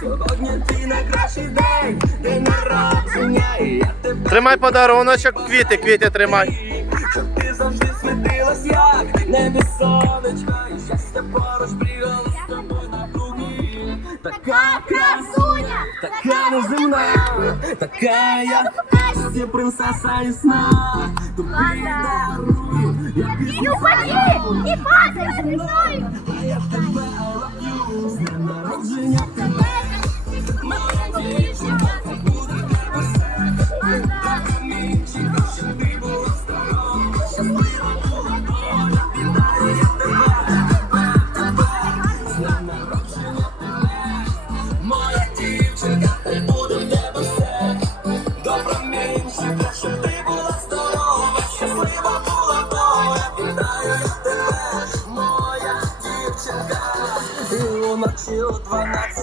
Сьогодні ти найкращий Тримай подаруночок, квіти, квіти тримай. Ти завжди світилась, як небі сонечка, і щастя поруч привело з тобою на круги. Така красуня, така неземна, така я в принцесса і тобі дарує пісню упади, і падай зі мною. а я тебе I love you. З днем народження тебе, тебе, моя дівчинка, і уночі у 12